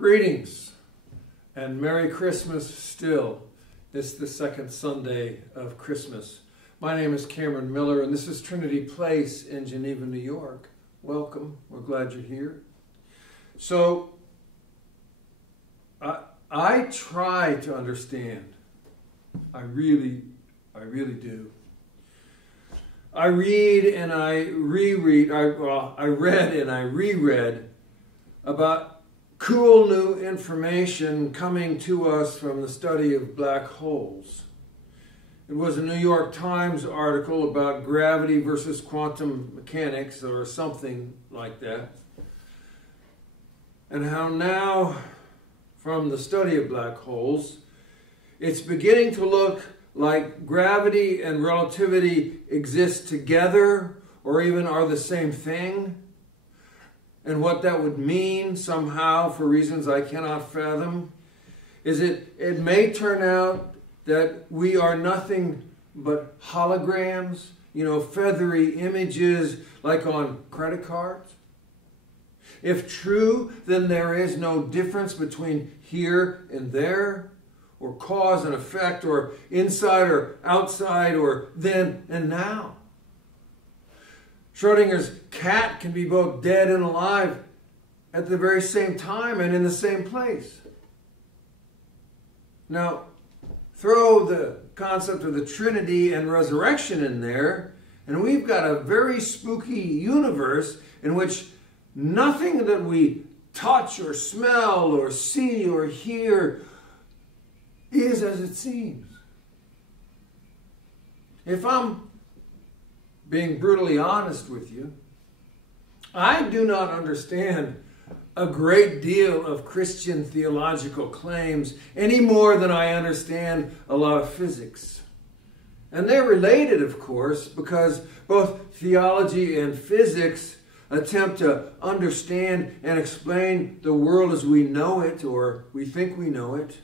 Greetings and Merry Christmas still. It's the second Sunday of Christmas. My name is Cameron Miller and this is Trinity Place in Geneva, New York. Welcome. We're glad you're here. So, I try to understand. I really do. I read and I reread. I read and I reread about cool new information coming to us from the study of black holes. It was a New York Times article about gravity versus quantum mechanics or something like that. And how now, from the study of black holes, it's beginning to look like gravity and relativity exist together or even are the same thing. And what that would mean somehow, for reasons I cannot fathom, is it may turn out that we are nothing but holograms, feathery images like on credit cards. If true, then there is no difference between here and there, or cause and effect, or inside or outside, or then and now. Schrodinger's cat can be both dead and alive at the very same time and in the same place. Now, throw the concept of the Trinity and resurrection in there, and we've got a very spooky universe in which nothing that we touch or smell or see or hear is as it seems. If I'm being brutally honest with you, I do not understand a great deal of Christian theological claims any more than I understand a lot of physics. And they're related, of course, because both theology and physics attempt to understand and explain the world as we know it, or we think we know it.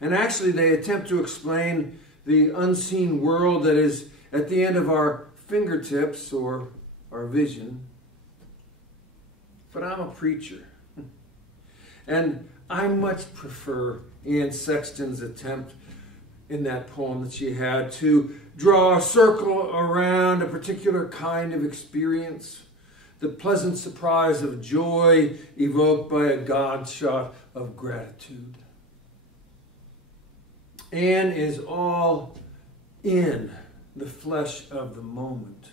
And actually, they attempt to explain the unseen world that is at the end of our fingertips or our vision. But I'm a preacher. And I much prefer Anne Sexton's attempt in that poem that she had to draw a circle around a particular kind of experience, the pleasant surprise of joy evoked by a God shot of gratitude. Anne is all in the flesh of the moment.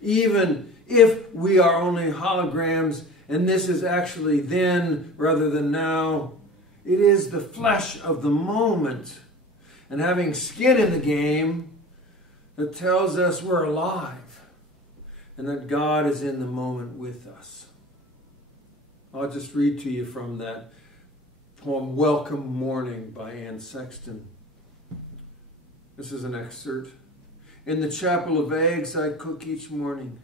Even if we are only holograms and this is actually then rather than now, it is the flesh of the moment and having skin in the game that tells us we're alive and that God is in the moment with us. I'll just read to you from that poem, Welcome Morning by Anne Sexton. This is an excerpt. In the chapel of eggs I cook each morning,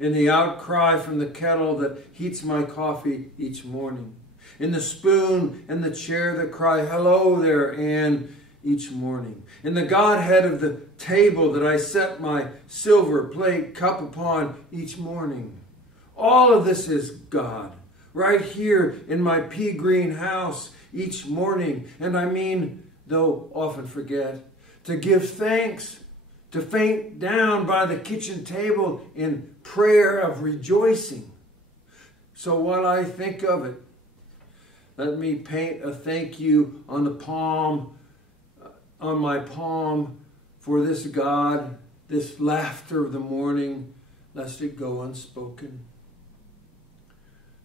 in the outcry from the kettle that heats my coffee each morning, in the spoon and the chair that cry, hello there, Anne, each morning, in the Godhead of the table that I set my silver plate cup upon each morning. All of this is God, right here in my pea green house each morning. And I mean, though often forget, to give thanks, to faint down by the kitchen table in prayer of rejoicing. So while I think of it, let me paint a thank you on the palm, on my palm for this God, this laughter of the morning, lest it go unspoken.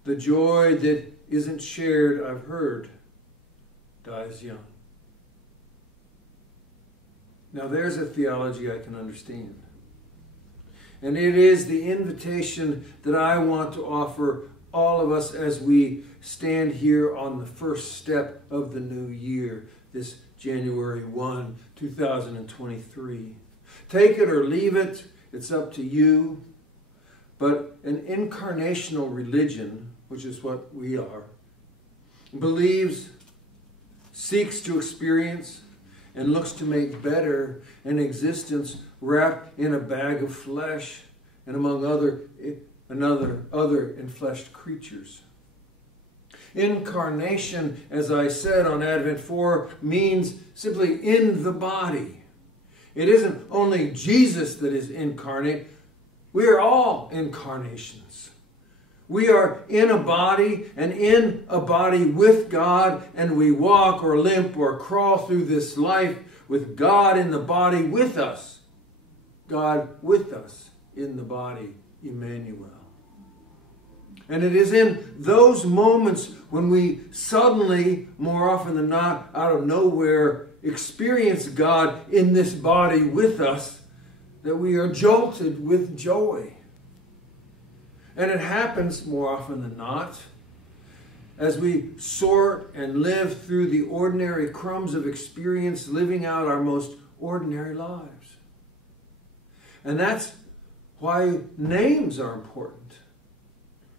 The joy that isn't shared, I've heard, dies young. Now there's a theology I can understand. And it is the invitation that I want to offer all of us as we stand here on the first step of the new year, this January 1, 2023. Take it or leave it, it's up to you. But an incarnational religion, which is what we are, believes, seeks to experience, and looks to make better an existence wrapped in a bag of flesh and among other enfleshed creatures. Incarnation, as I said on Advent 4, means simply in the body. It isn't only Jesus that is incarnate. We are all incarnations. We are in a body, and in a body with God, and we walk or limp or crawl through this life with God in the body with us. God with us in the body, Emmanuel. And it is in those moments when we suddenly, more often than not, out of nowhere, experience God in this body with us, that we are jolted with joy. And it happens more often than not as we sort and live through the ordinary crumbs of experience, living out our most ordinary lives. And that's why names are important,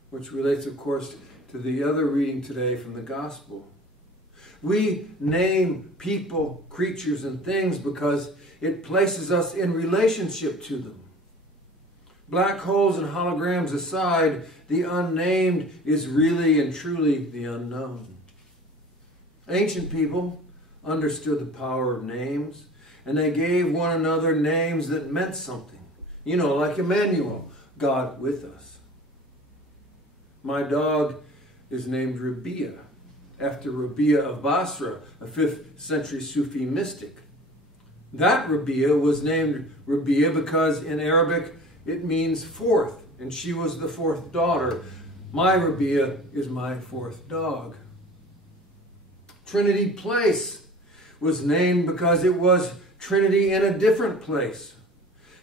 which relates, of course, to the other reading today from the Gospel. We name people, creatures, and things because it places us in relationship to them. Black holes and holograms aside, the unnamed is really and truly the unknown. Ancient people understood the power of names, and they gave one another names that meant something. You know, like Emmanuel, God with us. My dog is named Rabia, after Rabia of Basra, a 5th century Sufi mystic. That Rabia was named Rabia because in Arabic it means fourth, and she was the 4th daughter. My Rabia is my 4th dog. Trinity Place was named because it was Trinity in a different place.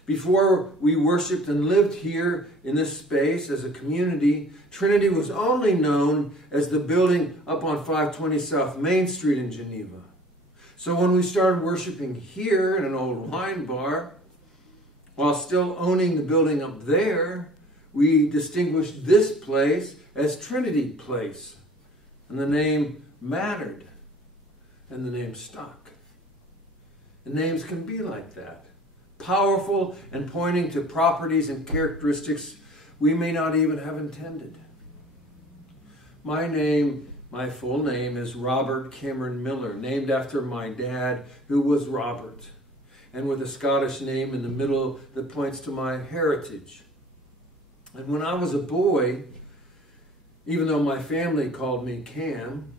Before we worshipped and lived here in this space as a community, Trinity was only known as the building up on 520 South Main Street in Geneva. So when we started worshiping here in an old wine bar, while still owning the building up there, we distinguished this place as Trinity Place. And the name mattered. And the name stuck. And names can be like that. Powerful and pointing to properties and characteristics we may not even have intended. My full name is Robert Cameron Miller, named after my dad, who was Robert, and with a Scottish name in the middle that points to my heritage. And when I was a boy, even though my family called me Cam,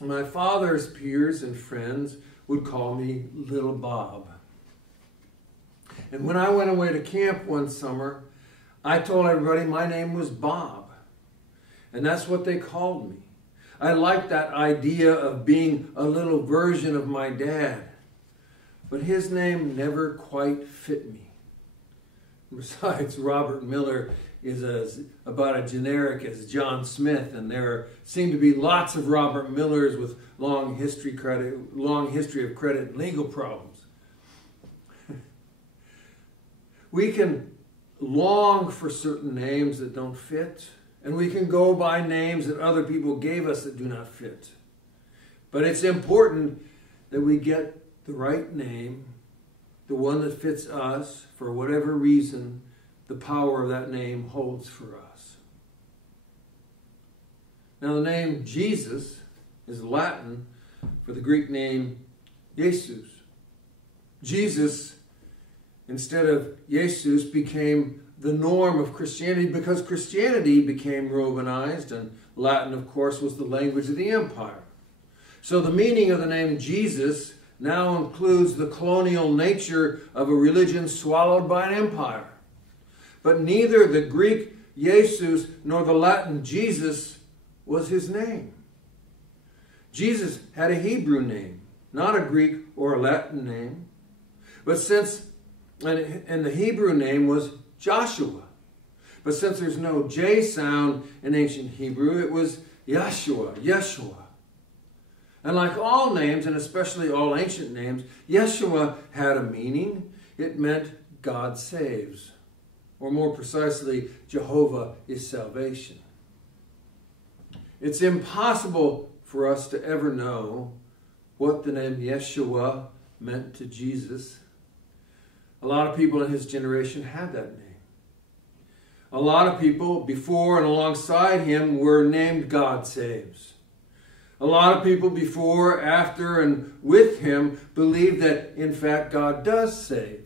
my father's peers and friends would call me Little Bob. And when I went away to camp one summer, I told everybody my name was Bob. And that's what they called me. I liked that idea of being a little version of my dad. But his name never quite fit me. Besides, Robert Miller is about as generic as John Smith, and there seem to be lots of Robert Millers with long history of credit and legal problems. We can long for certain names that don't fit, and we can go by names that other people gave us that do not fit. But it's important that we get the right name, the one that fits us, for whatever reason the power of that name holds for us. Now the name Jesus is Latin for the Greek name Jesus. Jesus, instead of Jesus, became the norm of Christianity because Christianity became Romanized, and Latin, of course, was the language of the empire. So the meaning of the name Jesus now includes the colonial nature of a religion swallowed by an empire. But neither the Greek Jesus nor the Latin Jesus was his name. Jesus had a Hebrew name, not a Greek or a Latin name. But and the Hebrew name was Joshua. But since there's no J sound in ancient Hebrew, it was Yeshua, Yeshua. And like all names, and especially all ancient names, Yeshua had a meaning. It meant God saves. Or more precisely, Jehovah is salvation. It's impossible for us to ever know what the name Yeshua meant to Jesus. A lot of people in his generation had that name. a lot of people before and alongside him were named God Saves. A lot of people before, after, and with him believed that, in fact, God does save.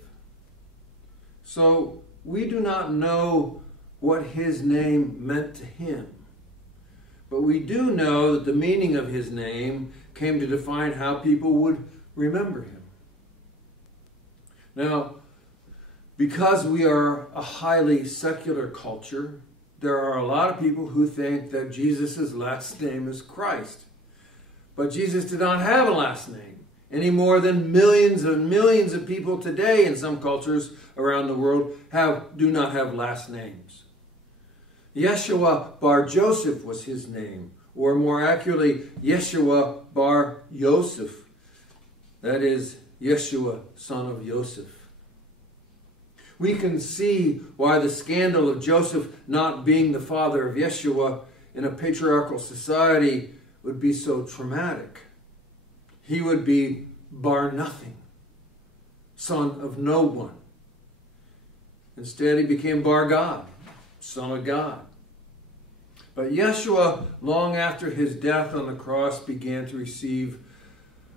So we do not know what his name meant to him. But we do know that the meaning of his name came to define how people would remember him. Now, because we are a highly secular culture, there are a lot of people who think that Jesus' last name is Christ. But Jesus did not have a last name, any more than millions and millions of people today in some cultures around the world do not have last names. Yeshua bar Joseph was his name, or more accurately, Yeshua bar Yosef. That is, Yeshua, son of Joseph. We can see why the scandal of Joseph not being the father of Yeshua in a patriarchal society would be so traumatic. He would be bar nothing, son of no one. Instead, he became bar God, son of God. But Yeshua, long after his death on the cross, began to receive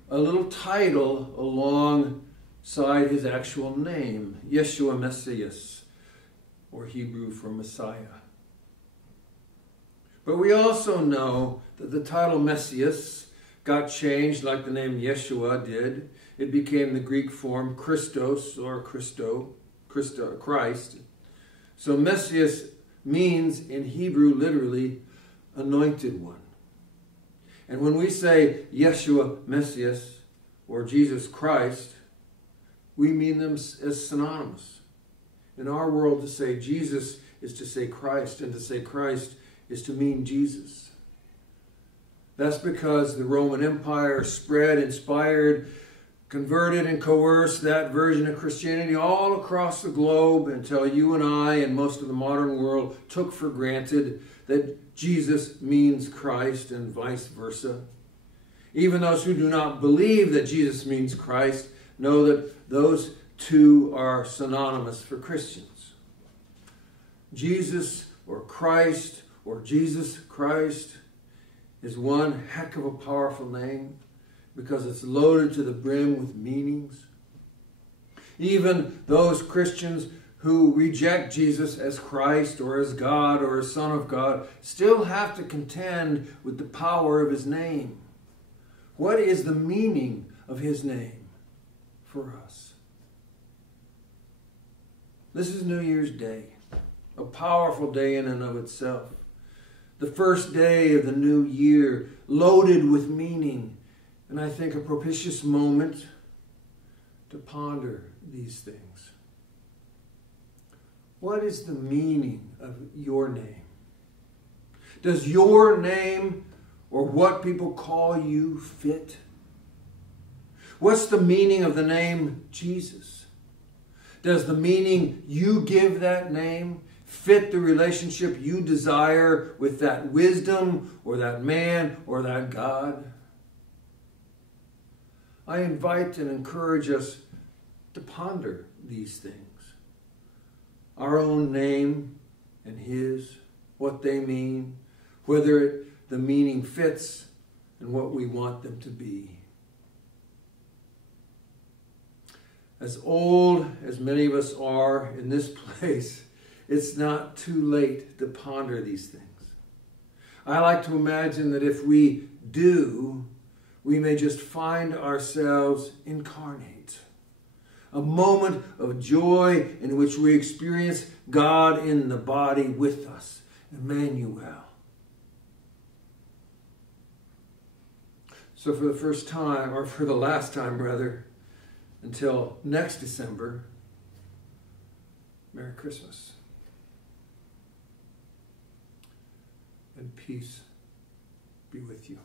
a little title alongside his actual name, Yeshua Messias, or Hebrew for Messiah. But we also know that the title Messias got changed like the name Yeshua did. It became the Greek form Christos or Christ. So Messias means in Hebrew literally anointed one. And when we say Yeshua Messias or Jesus Christ, we mean them as synonymous. In our world, to say Jesus is to say Christ, and to say Christ is to mean Jesus. That's because the Roman Empire spread, inspired, converted, and coerced that version of Christianity all across the globe until you and I and most of the modern world took for granted that Jesus means Christ and vice versa. Even those who do not believe that Jesus means Christ know that those two are synonymous for Christians. Jesus or Jesus Christ is one heck of a powerful name because it's loaded to the brim with meanings. Even those Christians who reject Jesus as Christ or as God or as Son of God still have to contend with the power of his name. What is the meaning of his name for us? This is New Year's Day, a powerful day in and of itself. The first day of the new year, loaded with meaning, and I think a propitious moment to ponder these things. What is the meaning of your name? Does your name or what people call you fit? What's the meaning of the name Jesus? Does the meaning you give that name fit the relationship you desire with that wisdom or that man or that God? I invite and encourage us to ponder these things. Our own name and his, what they mean, whether the meaning fits and what we want them to be. As old as many of us are in this place, it's not too late to ponder these things. I like to imagine that if we do, we may just find ourselves incarnate. A moment of joy in which we experience God in the body with us. Emmanuel. So for the first time, or for the last time rather, until next December, Merry Christmas. And peace be with you.